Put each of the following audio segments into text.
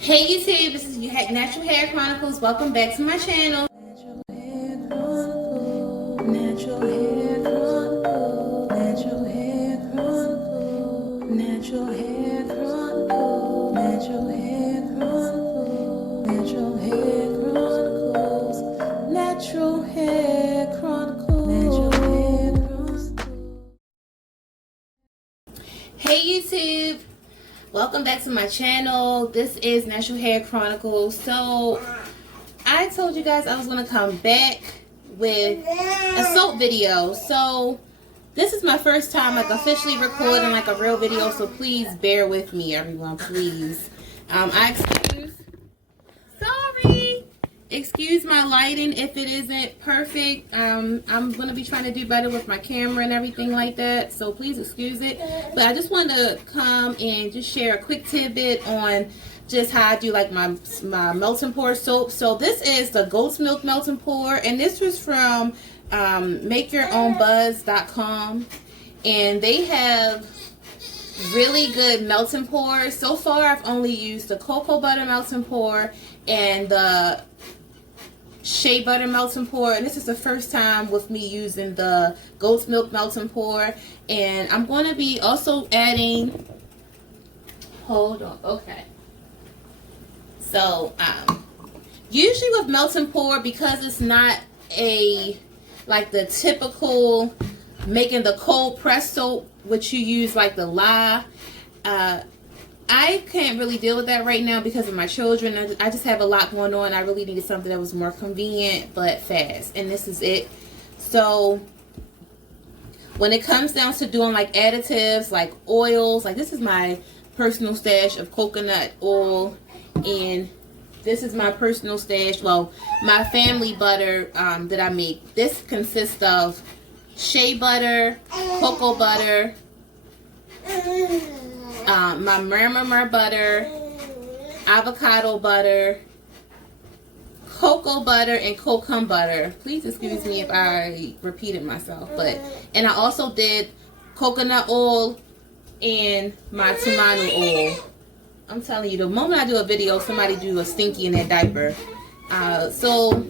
Hey YouTube, this is Natural Hair Chronicles. Welcome back to my channel. Natural Hair Chronicles, Natural Hair Chronicles, Natural Hair Chronicles, Natural Hair Chronicles, Natural Hair Chronicles, Natural Hair Chronicles, Natural Hair Chronicles. Hey YouTube. Welcome back to my channel. This is Natural Hair Chronicles. So I told you guys I was going to come back with a soap video. So this is my first time officially recording a real video, so please bear with me, everyone, please. Excuse my lighting if it isn't perfect. I'm going to be trying to do better with my camera and everything like that, so please excuse it. But I just wanted to come and just share a quick tidbit on just how I do my melt and pour soap. So this is the goat's milk melt and pour, and this was from makeyourownbuzz.com, and they have really good melt and pour. So far I've only used the cocoa butter melt and pour and the shea butter melt and pour, and this is the first time with me using the goat's milk melt and pour. And I'm going to be also adding, hold on, okay, so usually with melt and pour, because it's not the typical making the cold press soap which you use the lye, I can't really deal with that right now because of my children. I just have a lot going on. I really needed something that was more convenient but fast, and this is it. So when it comes down to doing additives, oils, this is my personal stash of coconut oil, and this is my personal stash, well, my family butter that I make. This consists of shea butter, cocoa butter, my murmur butter, avocado butter, cocoa butter, and kokum butter. Please excuse me if I repeated myself, and I also did coconut oil and my tomato oil. I'm telling you, the moment I do a video, somebody do a stinky in their diaper. So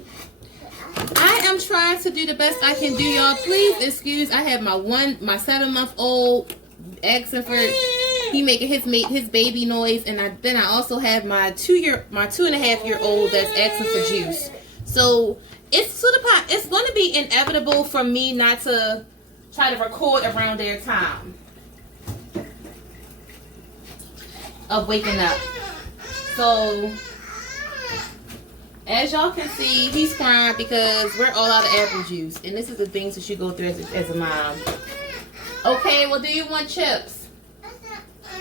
I am trying to do the best I can do, y'all. Please excuse. I have my 7-month-old asking for, he making his baby noise, and then I also have my 2.5-year-old that's asking for juice. So it's going to be inevitable for me not to try to record around their time of waking up. So as y'all can see, he's crying because we're all out of apple juice, and this is the things that you go through as a mom. Okay, well, do you want chips?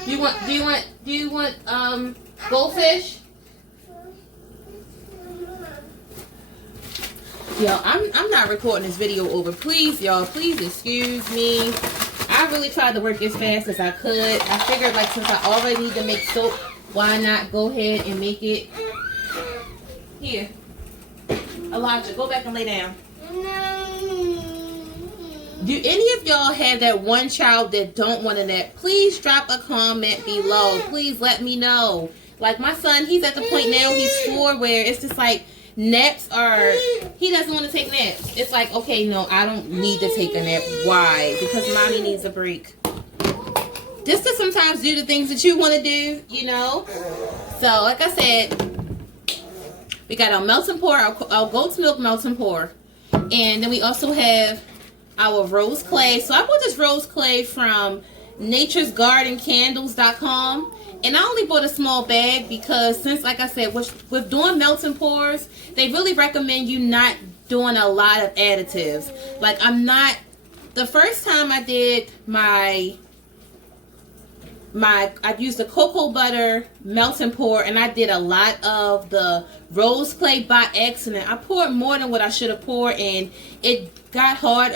Do you want goldfish? Yo, I'm not recording this video over. Please, y'all, please excuse me. I really tried to work as fast as I could. I figured since I already need to make soap, why not go ahead and make it. Here, Elijah, go back and lay down. Do any of y'all have that one child that don't want a nap? Please drop a comment below. Please let me know. My son, he's at the point now, he's 4, where it's just naps are, he doesn't want to take naps. It's okay, no, I don't need to take a nap. Why? Because mommy needs a break. Just to sometimes do the things that you want to do, you know? So, like I said, we got our melt and pour, our goat's milk melt and pour. And then we also have our rose clay. So I bought this rose clay from naturesgardencandles.com, and I only bought a small bag because, since like I said, with doing melt and pours, they really recommend you not doing a lot of additives. The first time I did I used the cocoa butter melt and pour, and I did a lot of the rose clay by accident. I poured more than what I should have poured, and it got hard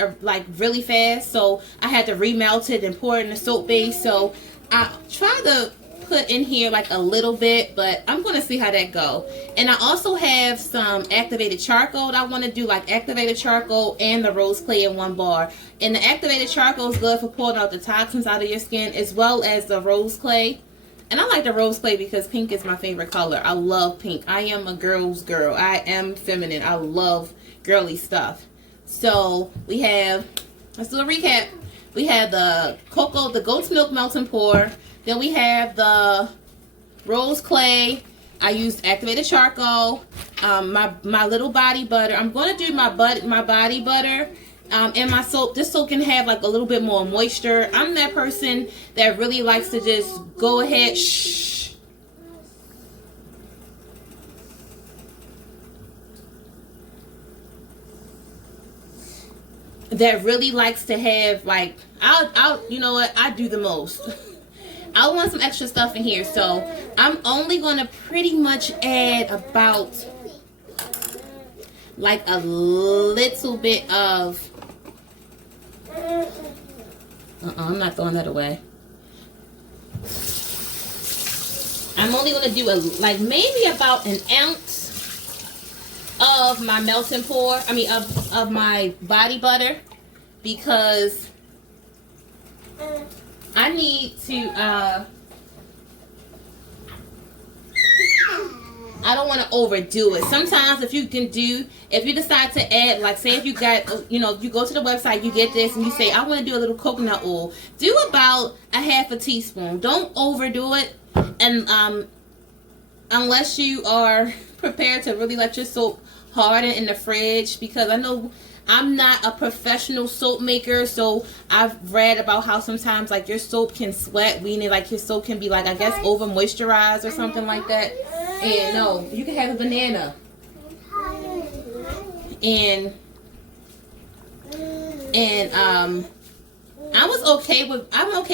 really fast, so I had to remelt it and pour it in the soap base. So I tried to put in here a little bit, but I'm going to see how that go. And I also have some activated charcoal. I want to do activated charcoal and the rose clay in one bar. And the activated charcoal is good for pulling out the toxins out of your skin, as well as the rose clay. And I like the rose clay because pink is my favorite color. I love pink. I am a girl's girl. I am feminine. I love girly stuff. So we have, let's do a recap. We have the cocoa, the goat's milk melt and pour. Then we have the rose clay. I used activated charcoal. My little body butter. I'm going to do my body butter in my soap. This soap can have like a little bit more moisture. I'm that person that really likes to just go ahead. Shh. That really likes to have like, I'll you know what, I do the most. I want some extra stuff in here, so I'm only going to pretty much add about like a little bit of I'm not throwing that away. I'm only going to do like maybe about an ounce of my melt and pour, of my body butter, because I need to I don't want to overdo it. Sometimes if you decide to add, like say if you got, you go to the website, you get this and you say, I want to do a little coconut oil. Do about a half a teaspoon. Don't overdo it. And unless you are prepared to really let your soap harden in the fridge, because I know I'm not a professional soap maker, so I've read about how sometimes like your soap can sweat, meaning like your soap can be like, I guess, over moisturized or something like that. And no, you can have a banana. And I'm okay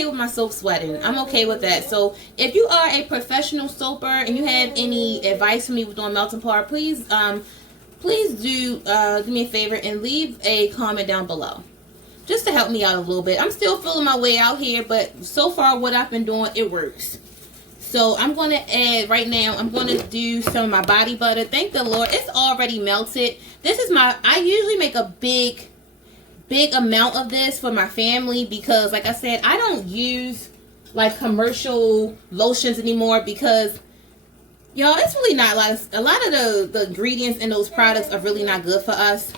with my soap sweating. I'm okay with that. So if you are a professional soaper and you have any advice for me with doing melt and pour, please do do me a favor and leave a comment down below, just to help me out a little bit. I'm still feeling my way out here, but so far what I've been doing, it works. So I'm going to add, right now, I'm going to do some of my body butter. Thank the Lord, it's already melted. This is I usually make a big amount of this for my family because, like I said, I don't use like commercial lotions anymore because, y'all, it's really not a lot of the ingredients in those products are really not good for us.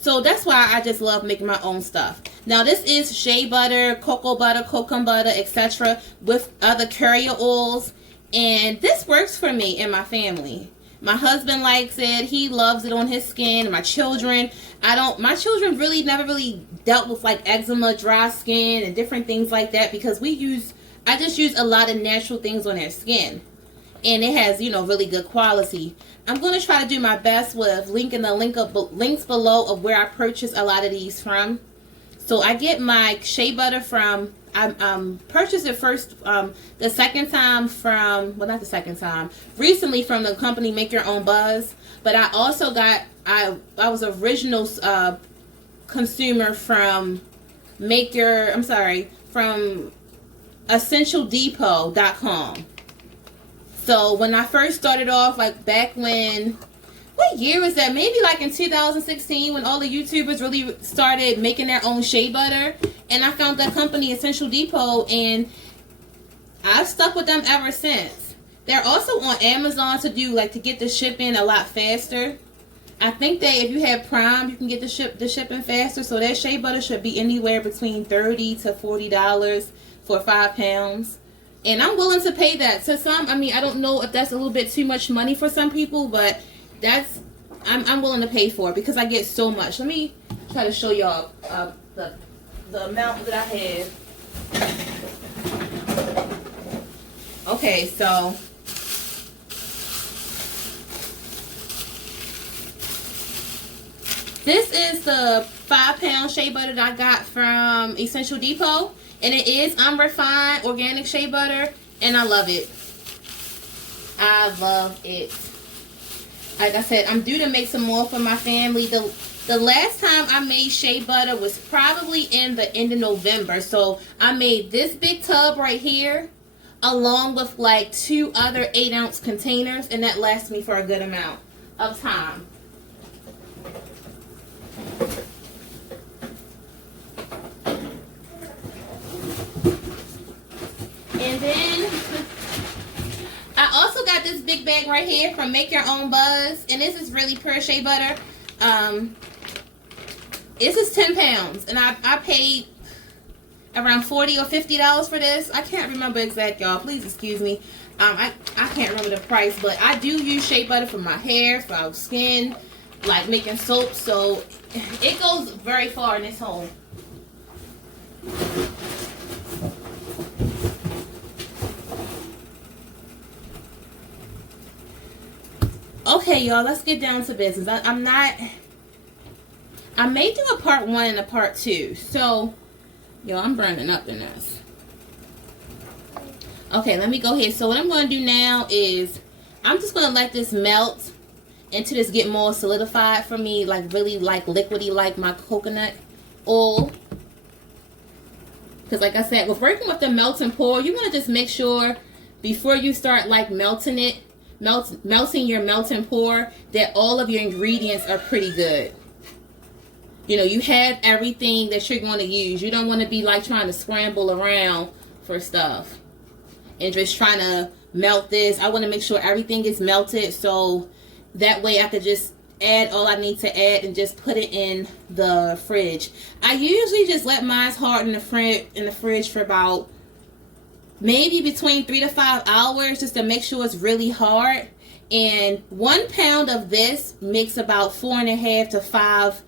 So that's why I just love making my own stuff. Now this is shea butter, cocoa butter, coconut butter, etc. with other carrier oils, and this works for me and my family. My husband likes it. He loves it on his skin. My children, my children really never really dealt with like eczema, dry skin, and different things like that because I just use a lot of natural things on their skin. And it has, really good quality. I'm going to try to do my best with linking the links below of where I purchase a lot of these from. So I get my shea butter from, I purchased it first, the second time from, well, not the second time, recently from the company Make Your Own Buzz. But I also got, I was original consumer from from EssentialDepot.com. So when I first started off, like back when, what year was that? Maybe like in 2016 when all the YouTubers really started making their own shea butter. And I found that company, Essential Depot, and I've stuck with them ever since. They're also on Amazon to get the shipping a lot faster. I think that if you have Prime, you can get the shipping faster. So that shea butter should be anywhere between $30 to $40 for 5 pounds. And I'm willing to pay that. To some, I don't know if that's a little bit too much money for some people, but I'm willing to pay for it because I get so much. Let me try to show y'all the amount that I have. Okay, so this is the 5-pound shea butter that I got from Essential Depot. And it is unrefined organic shea butter. And I love it. I love it. Like I said, I'm due to make some more for my family. The last time I made shea butter was probably in the end of November. So I made this big tub right here, along with like 2 other 8-ounce containers. And that lasts me for a good amount of time. And then big bag right here from Make Your Own Buzz, and this is really pure shea butter. This is 10 pounds, and I paid around $40 or $50 for this. I can't remember exact, y'all. Please excuse me. I can't remember the price, but I do use shea butter for my hair, for our skin, like making soap, so it goes very far in this home. Okay, y'all, let's get down to business. I may do a part 1 and a part 2. So, y'all, I'm burning up in this. Okay, let me go ahead. So what I'm going to do now is I'm just going to let this melt until this get more solidified for me, like really like liquidy, like my coconut oil. Because like I said, with working with the melt and pour, you want to just make sure before you start like melting it, melting your melt and pour, that all of your ingredients are pretty good. You know, you have everything that you're going to use. You don't want to be like trying to scramble around for stuff and just trying to melt this. I want to make sure everything is melted, so that way I could just add all I need to add and just put it in the fridge. I usually just let mine harden in the fridge for about maybe between 3 to 5 hours, just to make sure it's really hard. And 1 pound of this makes about 4.5 to 5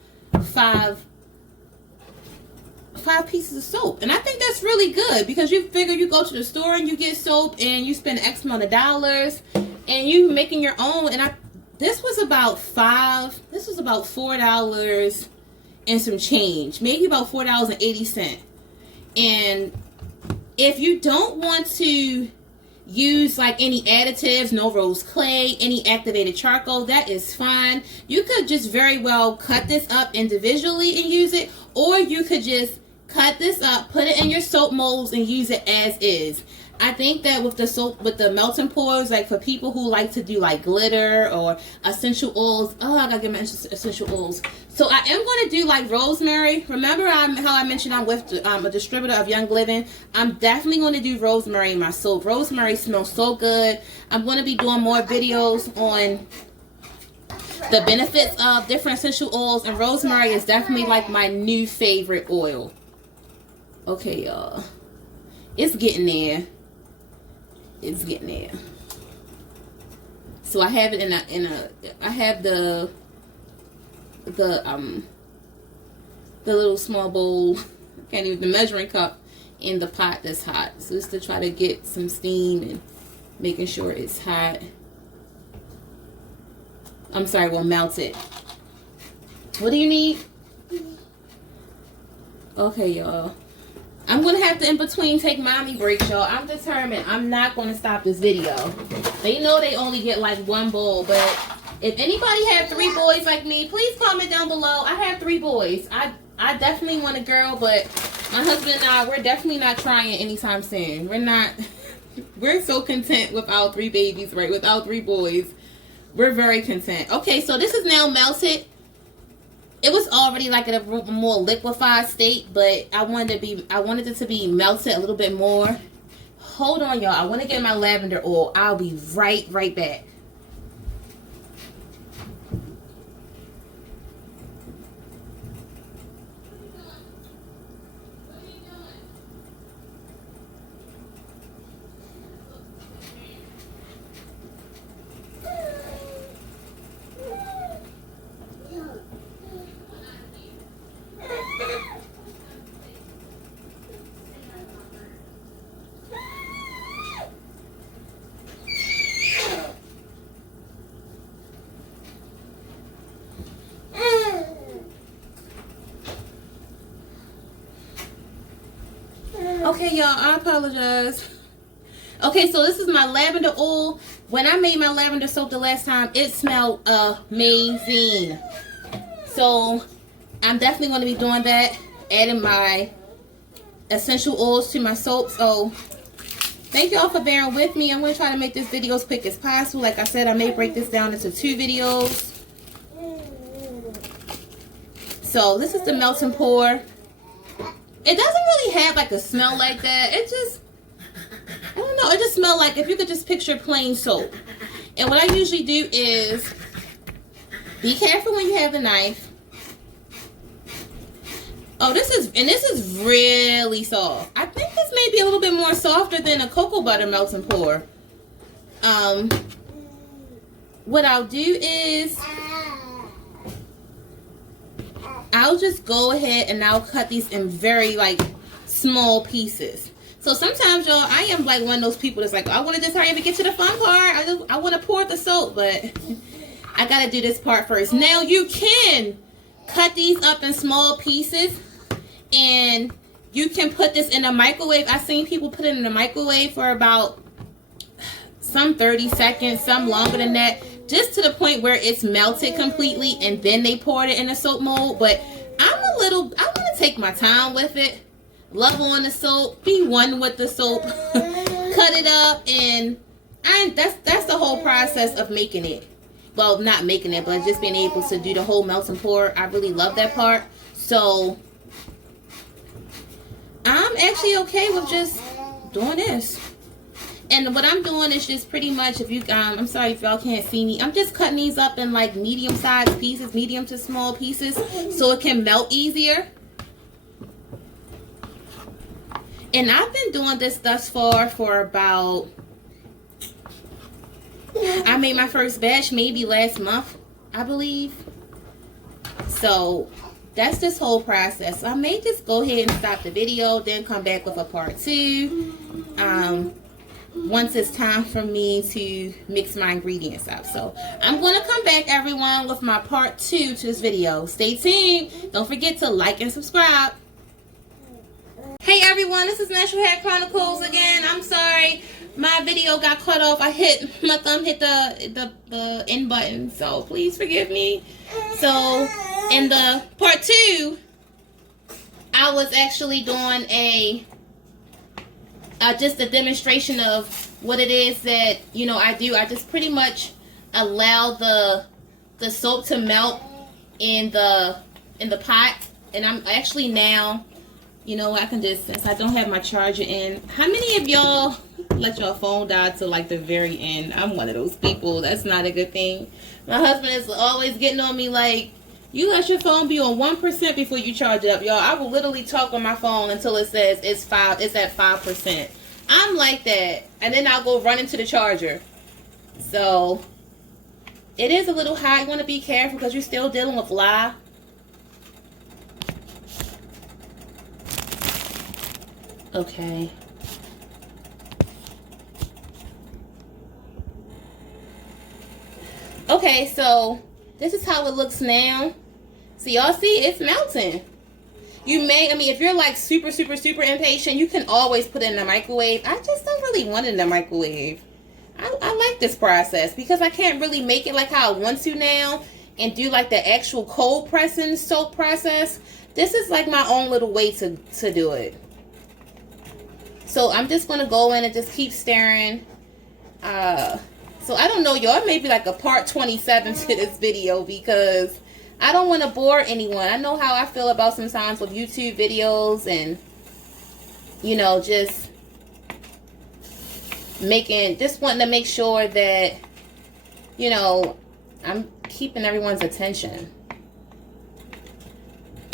pieces of soap. And I think that's really good, because you figure you go to the store and you get soap and you spend X amount of dollars and you making your own. And this was about $4 and some change, maybe about $4.80. And if you don't want to use like any additives, no rose clay, any activated charcoal, that is fine. You could just very well cut this up individually and use it, or you could just cut this up, put it in your soap molds and use it as is. I think that with the soap, with the melt and pours, like for people who like to do like glitter or essential oils, oh, I gotta get my essential oils. So I am going to do like rosemary. Remember how I mentioned I'm with a distributor of Young Living. I'm definitely going to do rosemary in my soap. Rosemary smells so good. I'm going to be doing more videos on the benefits of different essential oils, and rosemary is definitely like my new favorite oil. Okay, y'all, it's getting there. It's getting there. So I have it I have the little small bowl, can't even, the measuring cup in the pot that's hot. So just to try to get some steam and making sure it's hot. I'm sorry, we'll melt it. What do you need? Okay, y'all. I'm going to have to, in between, take mommy breaks, y'all. I'm determined I'm not going to stop this video. They know they only get like 1 bowl, but if anybody have 3 boys like me, please comment down below. I have 3 boys. I definitely want a girl, but my husband and I, we're definitely not trying anytime soon. We're so content with our 3 babies, right? With our 3 boys. We're very content. Okay, so this is now melted. It was already like in a more liquefied state, but I wanted it to be melted a little bit more. Hold on, y'all. I want to get my lavender oil. I'll be right back. Okay, y'all, I apologize. Okay, so this is my lavender oil. When I made my lavender soap the last time, it smelled amazing. So I'm definitely going to be doing that, adding my essential oils to my soap. So thank y'all for bearing with me. I'm going to try to make this video as quick as possible. Like I said, I may break this down into 2 videos. So this is the melt and pour. It doesn't really have like a smell like that. It just, I don't know, it just smells like if you could just picture plain soap. And what I usually do is, be careful when you have the knife. Oh, this is really soft. I think this may be a little bit more softer than a cocoa butter melt and pour. What I'll do is, I'll just go ahead and I'll cut these in very like small pieces. So sometimes, y'all, I am like one of those people that's like, I want to just hurry up and get to the fun part. I want to pour the soap, but I got to do this part first. Now, you can cut these up in small pieces, and you can put this in a microwave. I've seen people put it in the microwave for about some 30 seconds, some longer than that, just to the point where it's melted completely, and then they poured it in a soap mold. But I want to take my time with it. Love on the soap, be one with the soap, cut it up, and that's the whole process of making it. Well, not making it, but just being able to do the whole melt and pour. I really love that part. So I'm actually okay with just doing this. And what I'm doing is just pretty much, if you I'm sorry if y'all can't see me, I'm just cutting these up in like medium-sized pieces, medium to small pieces, so it can melt easier. And I've been doing this thus far for about, I made my first batch maybe last month, I believe. So that's this whole process. So I may just go ahead and stop the video, then come back with a part 2. Once it's time for me to mix my ingredients up. So I'm going to come back, everyone, with my part 2 to this video. Stay tuned. Don't forget to like and subscribe. Hey everyone, this is Natural Hair Chronicles again. I'm sorry, my video got cut off. My thumb hit the end button, so please forgive me. So in the part 2, I was actually doing just a demonstration of what it is that, you know, I do. I just pretty much allow the soap to melt in the pot, and I'm actually now, you know, I can just, since I don't have my charger in. How many of y'all let your phone die to like the very end? I'm one of those people. That's not a good thing. My husband is always getting on me like, you let your phone be on 1% before you charge it up. Y'all, I will literally talk on my phone until it says it's at 5%. I'm like that. And then I'll go run into the charger. So it is a little high. You want to be careful because you're still dealing with lye. Okay. Okay, so this is how it looks now. So y'all see, it's melting. You may, I mean, if you're like super impatient, you can always put it in the microwave. I just don't really want it in the microwave. I like this process because I can't really make it like how I want to now and do like the actual cold pressing soap process. This is like my own little way to do it. So I'm just going to go in and just keep stirring. So I don't know, y'all, maybe like a part 27 to this video because I don't want to bore anyone. I know how I feel about sometimes with YouTube videos and, you know, just wanting to make sure that, you know, I'm keeping everyone's attention.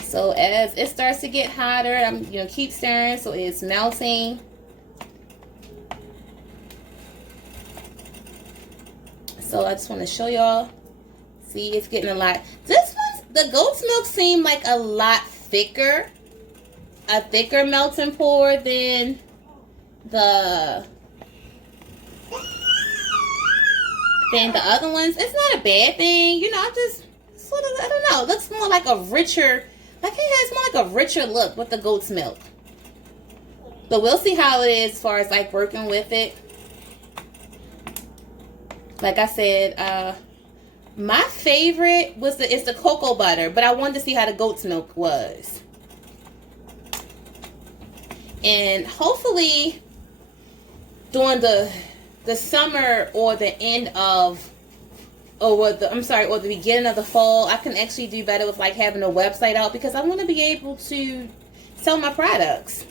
So as it starts to get hotter, I'm, you know, keep stirring so it's melting. So I just want to show y'all. See, it's getting a lot. The goat's milk seemed like a lot thicker. A thicker melt and pour than the other ones. It's not a bad thing. You know, I just sort of, I don't know. It looks more like a richer, like it has more like a richer look with the goat's milk. But we'll see how it is as far as like working with it. Like I said, my favorite is the cocoa butter, but I wanted to see how the goat's milk was. And hopefully during the summer or the end of, or the beginning of the fall, I can actually do better with like having a website out because I want to be able to sell my products.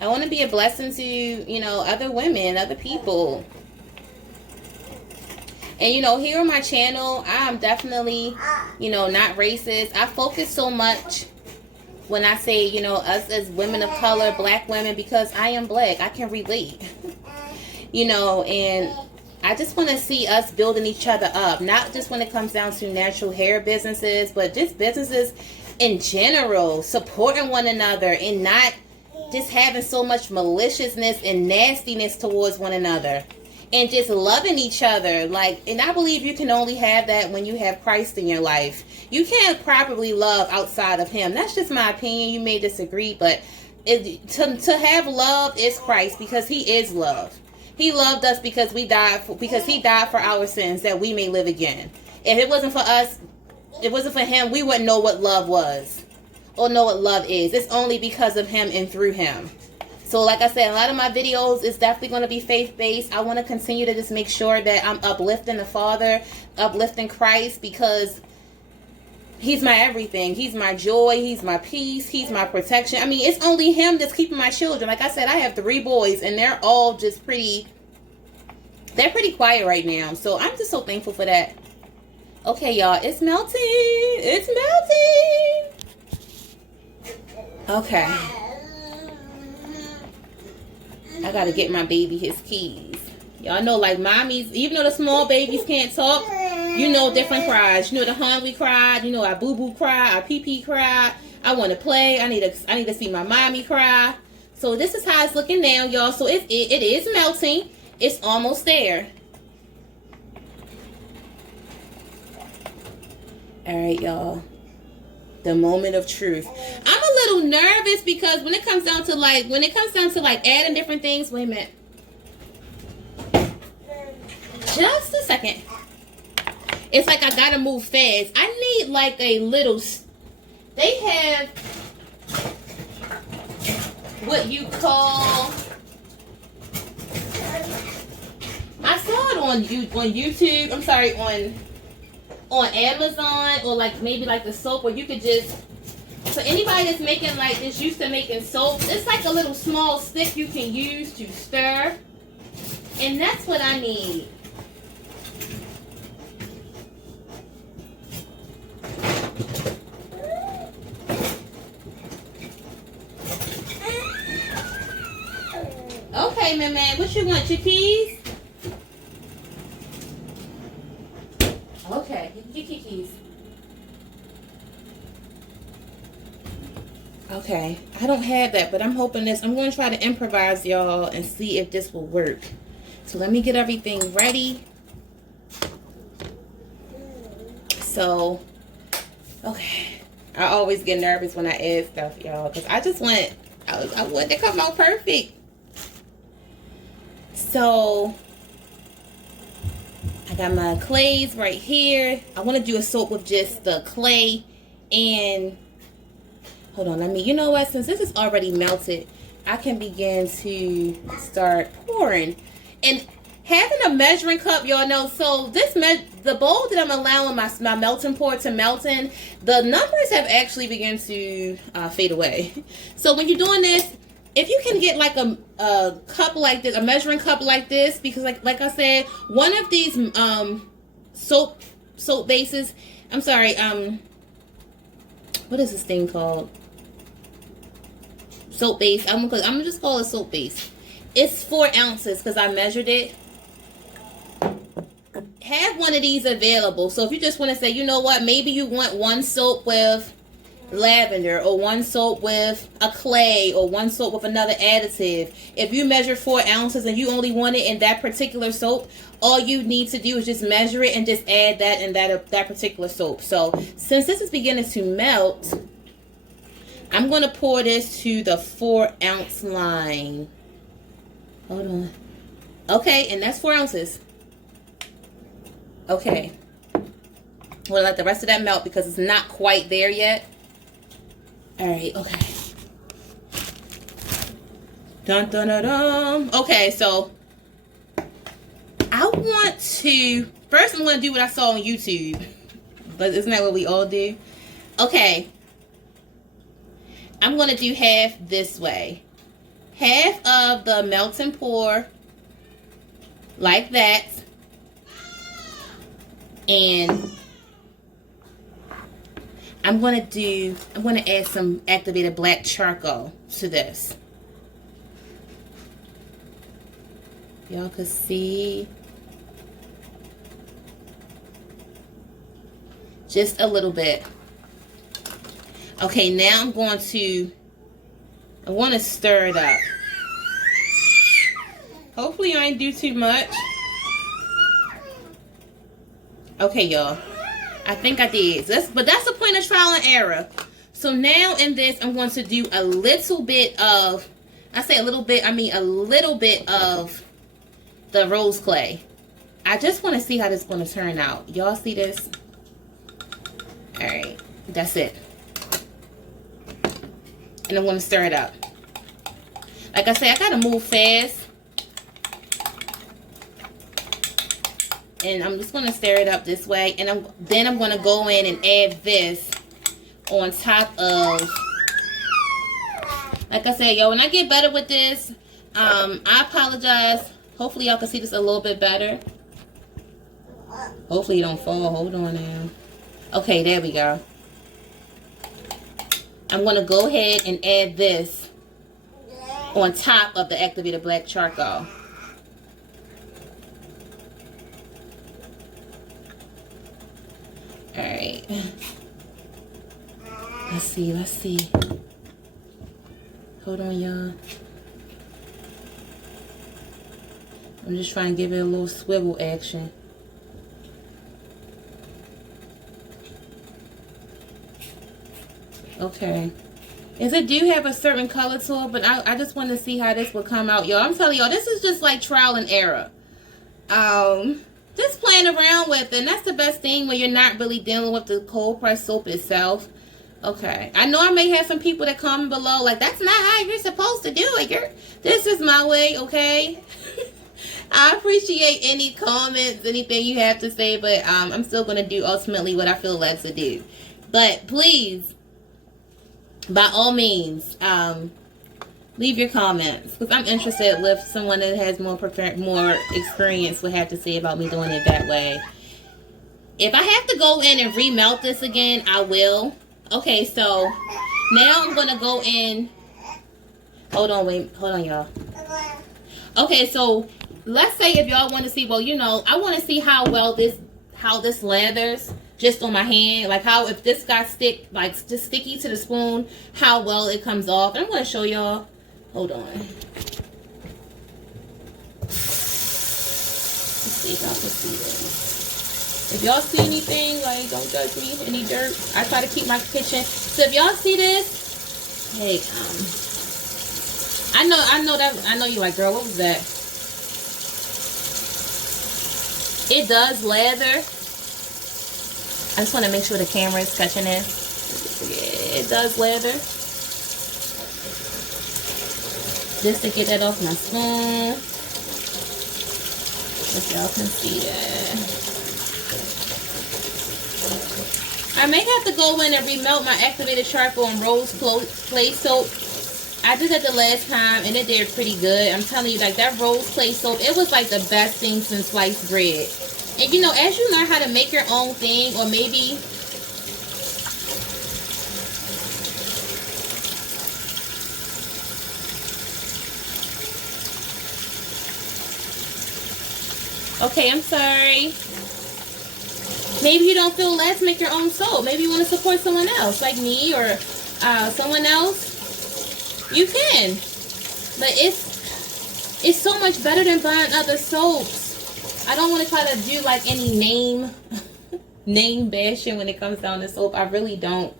I want to be a blessing to, you know, other women, other people. And, you know, here on my channel, I'm definitely, you know, not racist. I focus so much when I say, you know, us as women of color, black women, because I am black. I can relate. You know, and I just want to see us building each other up. Not just when it comes down to natural hair businesses, but just businesses in general. Supporting one another and not just having so much maliciousness and nastiness towards one another. And just loving each other. Like, and I believe you can only have that when you have Christ in your life. You can't properly love outside of him. That's just my opinion. You may disagree, but to have love is Christ, because he is love. He loved us because he died for our sins, that we may live again. If it wasn't for us, it wasn't for him, we wouldn't know what love was or know what love is. It's only because of him and through him. So like I said, a lot of my videos is definitely going to be faith-based. I want to continue to just make sure that I'm uplifting the Father, uplifting Christ, because he's my everything. He's my joy. He's my peace. He's my protection. I mean, it's only him that's keeping my children. Like I said, I have 3 boys, and they're all just pretty quiet right now. So I'm just so thankful for that. Okay, y'all, it's melting. It's melting. Okay. I gotta get my baby his keys. Y'all know, like, mommies, even though the small babies can't talk, you know different cries. You know the hungry cry. You know I boo-boo cry. I pee-pee cry. I want to play. I need to see my mommy cry. So this is how it's looking now, y'all. So it is melting. It's almost there. All right, y'all. The moment of truth. I'm a little nervous because when it comes down to like adding different things. Wait a minute. Just a second. It's like I gotta move fast. I need like a little. They have what you call. I saw it on YouTube. I'm sorry, on Amazon, or like maybe like the soap where you could just. So anybody that's making like this, used to making soap, it's like a little small stick you can use to stir, and that's what I need. Okay, man, what you want? Your keys? Okay, get your keys. Okay, I don't have that, but I'm hoping this. I'm going to try to improvise, y'all, and see if this will work. So let me get everything ready. So, okay. I always get nervous when I add stuff, y'all, because I just want, I want it to come out perfect. So, I got my clays right here. I want to do a soap with just the clay and, hold on, you know what, since this is already melted, I can begin to start pouring. And having a measuring cup, y'all know, so the bowl that I'm allowing my melting pour to melt in, the numbers have actually begun to fade away. So when you're doing this, if you can get like a cup like this, a measuring cup like this, because like I said, one of these soap bases, I'm sorry, what is this thing called? Soap base. I'm gonna just call it soap base. It's 4 ounces because I measured it. Have one of these available. So if you just want to say, you know what, maybe you want one soap with lavender, or one soap with a clay, or one soap with another additive. If you measure 4 ounces and you only want it in that particular soap, all you need to do is just measure it and just add that in that particular soap. So since this is beginning to melt, I'm going to pour this to the 4 ounce line. Hold on. Okay, and that's 4 ounces. Okay. We'll let the rest of that melt because it's not quite there yet. Alright, okay. Dun dun dun dun. Okay, so I want to, first I'm going to do what I saw on YouTube. But isn't that what we all do? Okay. I'm going to do half this way. Half of the melt and pour like that. And I'm going to add some activated black charcoal to this. Y'all can see. Just a little bit. Okay, now I want to stir it up. Hopefully I ain't do too much. Okay, y'all. I think I did. But that's the point of trial and error. So now in this, I'm going to do a little bit of, I say a little bit, I mean a little bit of the rose clay. I just want to see how this is going to turn out. Y'all see this? Alright, that's it. And I'm going to stir it up. Like I said, I got to move fast. And I'm just going to stir it up this way. And then I'm going to go in and add this on top of. Like I said, yo, when I get better with this, I apologize. Hopefully y'all can see this a little bit better. Hopefully you don't fall. Hold on now. Okay, there we go. I'm going to go ahead and add this on top of the activated black charcoal. Alright. Let's see. Hold on, y'all. I'm just trying to give it a little swivel action. Okay. Is it do have a certain color to it, but I just want to see how this will come out, y'all. I'm telling y'all, this is just like trial and error. Just playing around with it, and that's the best thing when you're not really dealing with the cold press soap itself. Okay. I know I may have some people that comment below like, that's not how you're supposed to do it. This is my way, okay? I appreciate any comments, anything you have to say, but I'm still going to do ultimately what I feel led to do. But please, by all means, leave your comments, because I'm interested with someone that has more experience would have to say about me doing it that way. If I have to go in and remelt this again, I will. Okay, so now I'm going to go in. Hold on, y'all. Okay, so let's say if y'all want to see, well, you know, I want to see how well this lathers just on my hand, like how if this got just sticky to the spoon, how well it comes off. And I'm going to show y'all. Hold on. Let's see if y'all can see this. If y'all see anything, like, don't judge me, any dirt. I try to keep my kitchen. So if y'all see this, hey, I know you're like, girl, what was that? It does lather. I just want to make sure the camera is catching it. Yeah, it does lather. Just to get that off my spoon. If y'all can see that. I may have to go in and remelt my activated charcoal and rose clay soap. I did that the last time and it did pretty good. I'm telling you, like that rose clay soap, it was like the best thing since sliced bread. And you know, as you learn how to make your own thing, or maybe okay, I'm sorry. Maybe you don't feel led to make your own soap. Maybe you want to support someone else, like me or someone else. You can. But it's so much better than buying other soaps. I don't want to try to do like any name bashing when it comes down to soap. I really don't.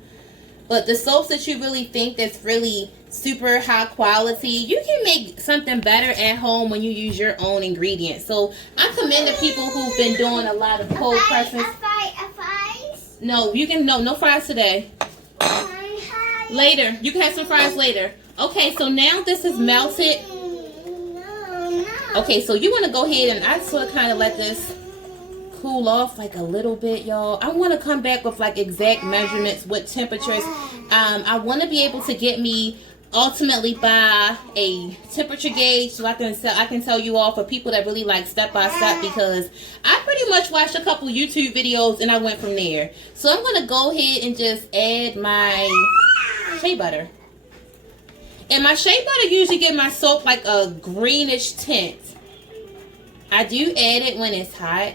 But the soaps that you really think that's really super high quality, you can make something better at home when you use your own ingredients. So I commend the people who've been doing a lot of cold presses. Fries? No, you can no fries today. Later. You can have some fries later. Okay, so now this is melted. Okay, so you want to go ahead and I sort of kind of let this cool off like a little bit, y'all. I want to come back with like exact measurements, what temperatures. I want to be able to get me ultimately buy a temperature gauge so I can tell you all, for people that really like step by step, because I pretty much watched a couple YouTube videos and I went from there. So I'm gonna go ahead and just add my shea butter. And my shea butter usually give my soap like a greenish tint. I do add it when it's hot.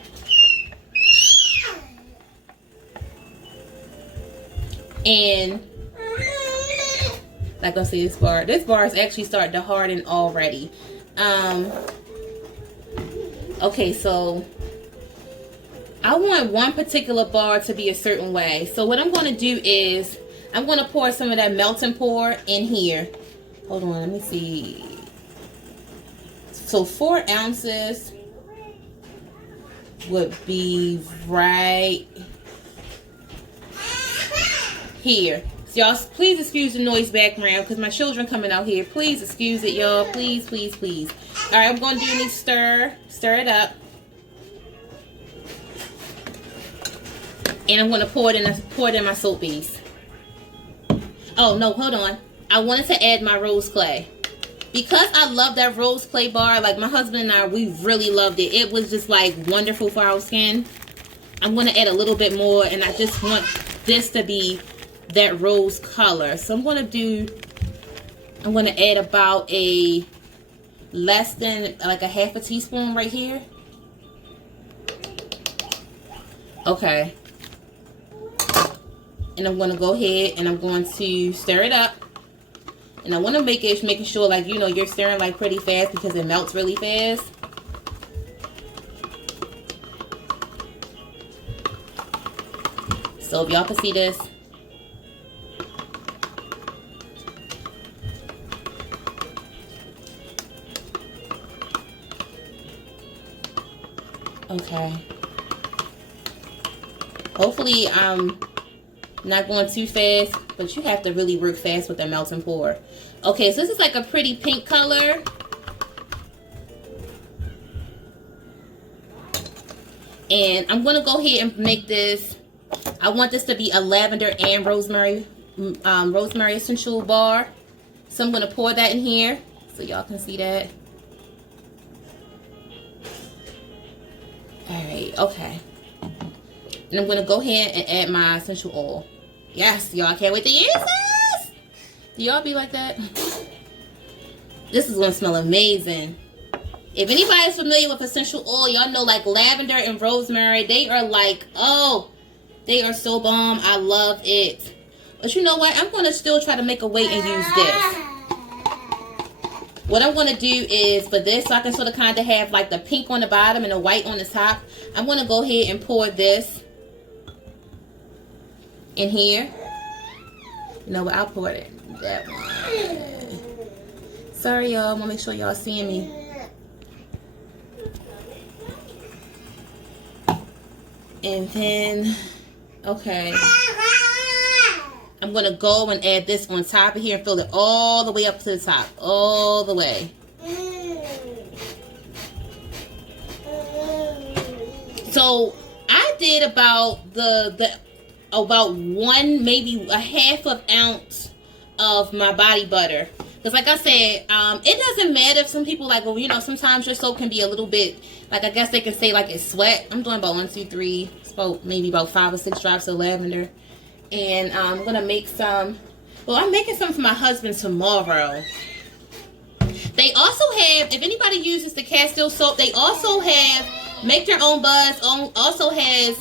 And like I see this bar is actually starting to harden already. Okay, so I want one particular bar to be a certain way. So what I'm going to do is I'm going to pour some of that melting pour in here. Hold on, let me see. So 4 ounces would be right here. So y'all, please excuse the noise background because my children coming out here. Please excuse it, y'all. Please, please, please. All right, I'm going to do this stir it up. And I'm going to pour it in my soap base. Oh, no, hold on. I wanted to add my rose clay. Because I love that rose clay bar, like my husband and I, we really loved it. It was just like wonderful for our skin. I'm going to add a little bit more, and I just want this to be that rose color. So I'm going to add about a less than like a half a teaspoon right here. Okay. And I'm going to go ahead and I'm going to stir it up. And I want to making sure, like, you know, you're stirring like pretty fast because it melts really fast. So if y'all can see this. Okay. Hopefully I'm not going too fast, but you have to really work fast with the melting pour. Okay, so this is like a pretty pink color. And I'm going to go ahead and make this, I want this to be a lavender and rosemary essential bar. So I'm going to pour that in here so y'all can see that. Alright, okay. And I'm going to go ahead and add my essential oil. Yes, y'all, can't wait to use this. Do y'all be like that? This is going to smell amazing. If anybody's familiar with essential oil, y'all know like lavender and rosemary, they are like, oh, they are so bomb. I love it. But you know what? I'm going to still try to make a way and use this. What I'm going to do is, for this, so I can sort of kind of have like the pink on the bottom and the white on the top, I'm going to go ahead and pour this in here. You know what? I'll pour it in that one. Sorry, y'all. I want to make sure y'all seeing me. And then, okay. I'm going to go and add this on top of here and fill it all the way up to the top. All the way. So, I did about about one, maybe a half of ounce of my body butter. Because like I said, it doesn't matter if some people like, well, you know, sometimes your soap can be a little bit, like I guess they can say like it's sweat. I'm doing about 1, 2, 3, maybe about 5 or 6 drops of lavender. And I'm going to make some, well, I'm making some for my husband tomorrow. They also have, if anybody uses the Castile soap, they also have Make Your Own Buzz, also has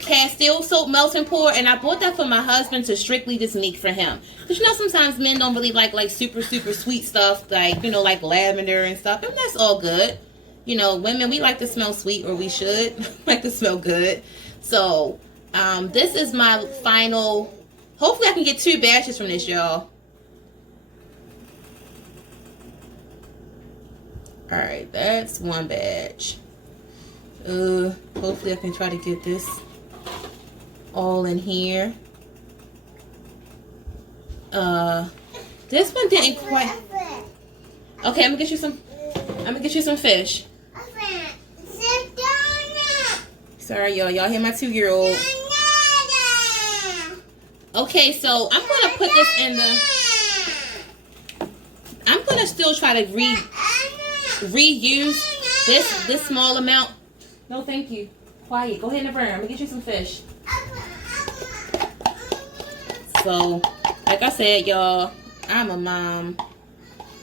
Castile soap melting pour, and I bought that for my husband to strictly just make for him. Because you know sometimes men don't really like super sweet stuff, like, you know, like lavender and stuff, and that's all good. You know, women, we like to smell sweet, or we should like to smell good. So this is my final, hopefully I can get 2 batches from this, y'all. Alright, that's 1 batch. Hopefully I can try to get this all in here. This one didn't quite. Okay, I'm gonna get you some fish. Sorry, y'all. Y'all hear my 2-year-old. Okay, so I'm gonna put this in the. gonna still try to reuse this small amount. No, thank you. Quiet. Go ahead in the room. I'm gonna get you some fish. So, like I said, y'all, I'm a mom.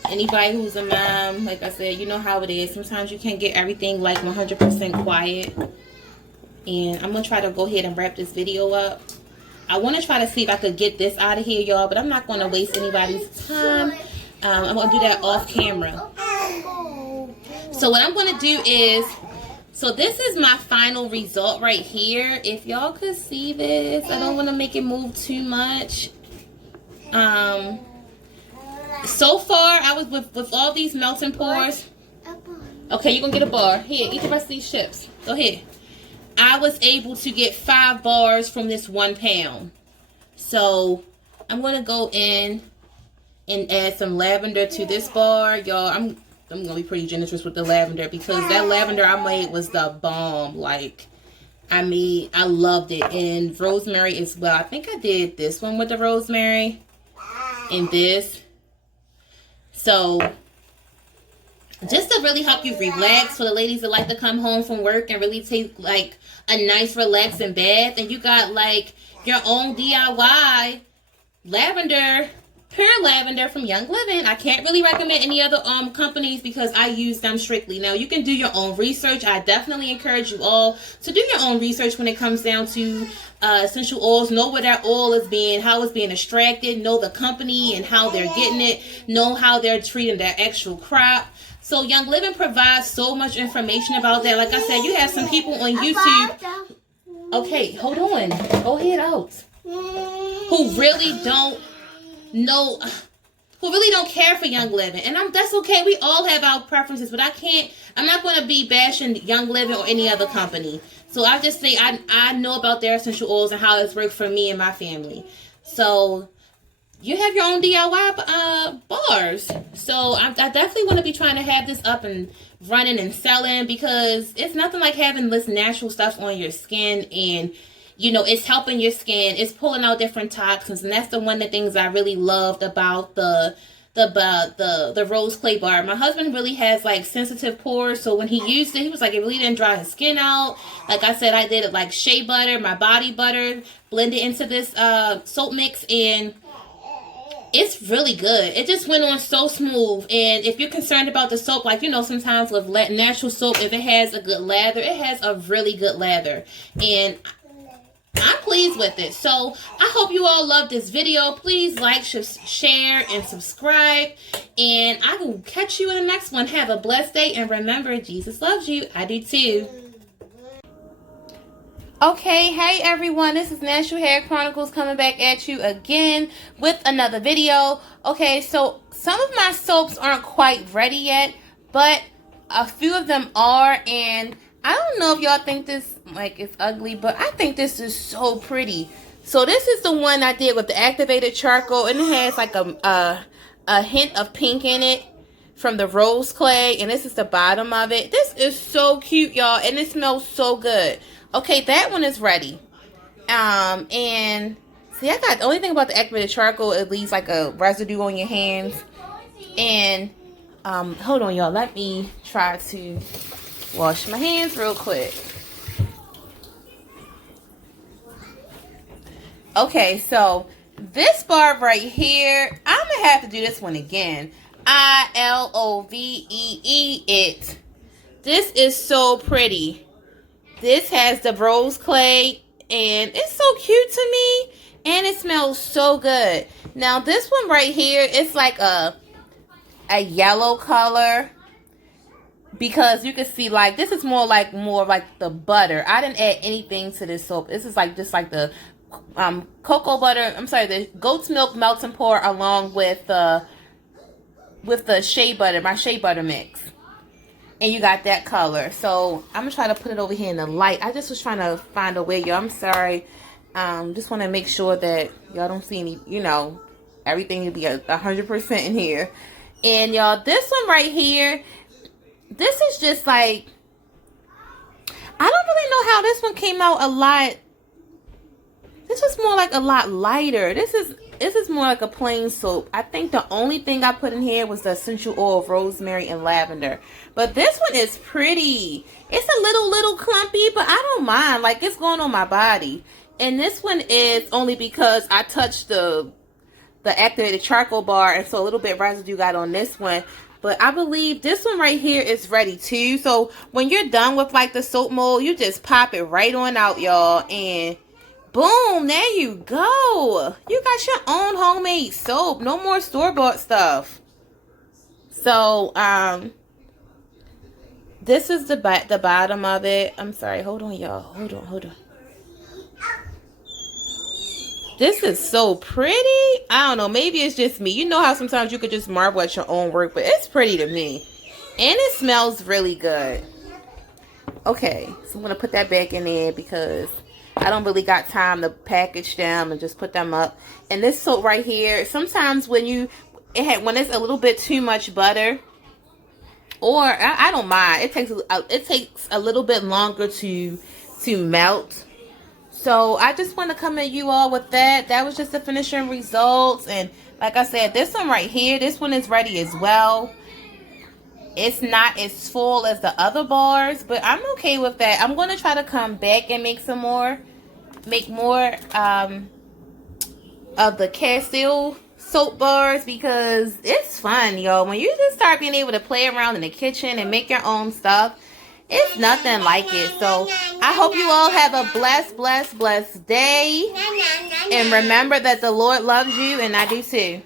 Anybody who's a mom, like I said, you know how it is. Sometimes you can't get everything like 100% quiet. And I'm going to try to go ahead and wrap this video up. I want to try to see if I could get this out of here, y'all. But I'm not going to waste anybody's time. I'm going to do that off camera. So what I'm going to do is, so this is my final result right here. If y'all could see this, I don't want to make it move too much. So far, I was with all these melt and pours. Okay, you're going to get a bar. Here, eat the rest of these chips. Go ahead. I was able to get 5 bars from this 1 pound. So, I'm going to go in and add some lavender to this bar. Y'all, I'm going to be pretty generous with the lavender because that lavender I made was the bomb. Like, I loved it. And rosemary as well. I think I did this one with the rosemary and this. So, just to really help you relax for the ladies that like to come home from work and really take like a nice relaxing bath, and you got like your own DIY lavender, pure lavender from Young Living. I can't really recommend any other companies because I use them strictly. Now, you can do your own research. I definitely encourage you all to do your own research when it comes down to essential oils. Know where that oil is being, how it's being extracted, know the company and how they're getting it, know how they're treating their actual crop. So Young Living provides so much information about that. Like I said, you have some people on YouTube. Okay, hold on. Go ahead out. Who really don't know, who really don't care for Young Living. And that's okay. We all have our preferences, but I'm not going to be bashing Young Living or any other company. So I just say I know about their essential oils and how it's worked for me and my family. So you have your own DIY bars. So I definitely want to be trying to have this up and running and selling because it's nothing like having this natural stuff on your skin, and you know, it's helping your skin. It's pulling out different toxins, and that's one of the things I really loved about the rose clay bar. My husband really has like sensitive pores, so when he used it, he was like, it really didn't dry his skin out. Like I said, I did it like shea butter, my body butter, blended into this soap mix, and it's really good. It just went on so smooth. And if you're concerned about the soap, like, you know, sometimes with natural soap, if it has a good lather, it has a really good lather. And I'm pleased with it. So I hope you all love this video. Please like, share, and subscribe. And I will catch you in the next one. Have a blessed day. And remember, Jesus loves you. I do too. Okay, hey everyone, this is Natural Hair Chronicles coming back at you again with another video. Okay, so some of my soaps aren't quite ready yet, but a few of them are, and I don't know if y'all think this like it's ugly, but I think this is so pretty. So this is the one I did with the activated charcoal, and it has like a hint of pink in it from the rose clay, and this is the bottom of it. This is so cute, y'all, and it smells so good. Okay, that one is ready. And see, the only thing about the activated charcoal, it leaves like a residue on your hands. And hold on, y'all. Let me try to wash my hands real quick. Okay, so this bar right here, I'm gonna have to do this one again. ILOVEE it. This is so pretty. This has the rose clay, and it's so cute to me, and it smells so good. Now, this one right here, it's like a yellow color, because you can see, like, this is more like the butter. I didn't add anything to this soap. This is like just like the cocoa butter. I'm sorry, the goat's milk melt and pour along with the shea butter, my shea butter mix. And you got that color. So I'm gonna try to put it over here in the light. I just was trying to find a way, y'all. I'm sorry. Just want to make sure that y'all don't see any, you know, everything will be 100% in here. And y'all, this one right here, this is just like, I don't really know how this one came out a lot. This was more like a lot lighter. This is, this is more like a plain soap. I think the only thing I put in here was the essential oil of rosemary and lavender. But this one is pretty. It's a little clumpy, but I don't mind. Like, it's going on my body. And this one is only because I touched the activated charcoal bar, and so a little bit residue got on this one. But I believe this one right here is ready too. So when you're done with like the soap mold, you just pop it right on out, y'all, and boom, there you go. You got your own homemade soap. No more store-bought stuff. So this is the bottom of it. I'm sorry, hold on, y'all. Hold on. This is so pretty. I don't know. Maybe it's just me. You know how sometimes you could just marvel at your own work, but it's pretty to me. And it smells really good. Okay, so I'm going to put that back in there because I don't really got time to package them and just put them up. And this soap right here, sometimes when it's a little bit too much butter, or I don't mind. It takes a little bit longer to melt. So I just want to come at you all with that. That was just the finishing results. And like I said, this one right here, this one is ready as well. It's not as full as the other bars, but I'm okay with that. I'm going to try to come back and make more of the Castile soap bars, because it's fun, y'all. When you just start being able to play around in the kitchen and make your own stuff, it's nothing like it. So I hope you all have a blessed day. And remember that the Lord loves you, and I do too.